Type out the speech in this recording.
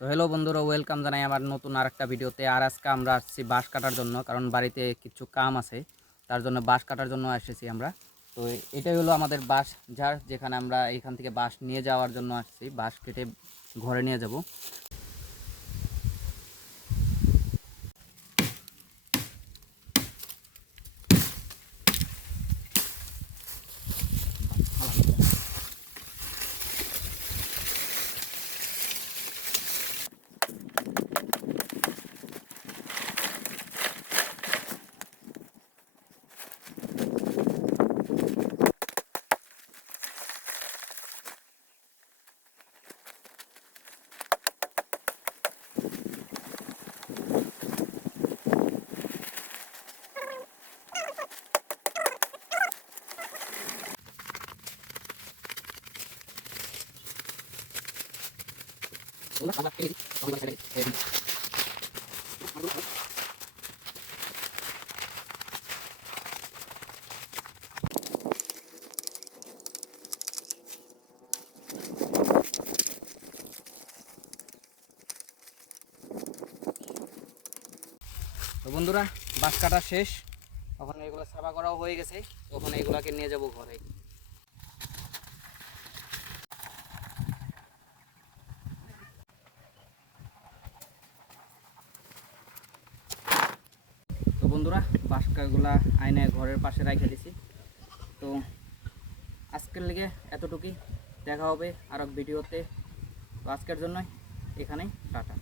তো হ্যালো বন্ধুরা, ওয়েলকাম জানাই আমার নতুন আরেকটা ভিডিওতে। আর আজকে আমরা আসছি বাঁশ কাটার জন্য, কারণ বাড়িতে কিছু কাম আছে, তার জন্য বাঁশ কাটার জন্য এসেছি আমরা। তো এটাই হলো আমাদের বাঁশ ঝাড়, যেখানে আমরা এখান থেকে বাঁশ নিয়ে যাওয়ার জন্য আসছি। বাঁশ কেটে ঘরে নিয়ে যাব। তো বন্ধুরা, বাঁশ কাটা শেষ। এখন এগুলো সাফা করাও হয়ে গেছে। তখন এগুলাকে নিয়ে যাব ঘরে। তো বন্ধুরা, বাঁশকাগুলা আয়নায় ঘরের পাশে রেখে দিছি। তো আজকের লেগে এতটুকুই। দেখা হবে আর এক ভিডিওতে। তো আজকের জন্য এখানেই টাটা।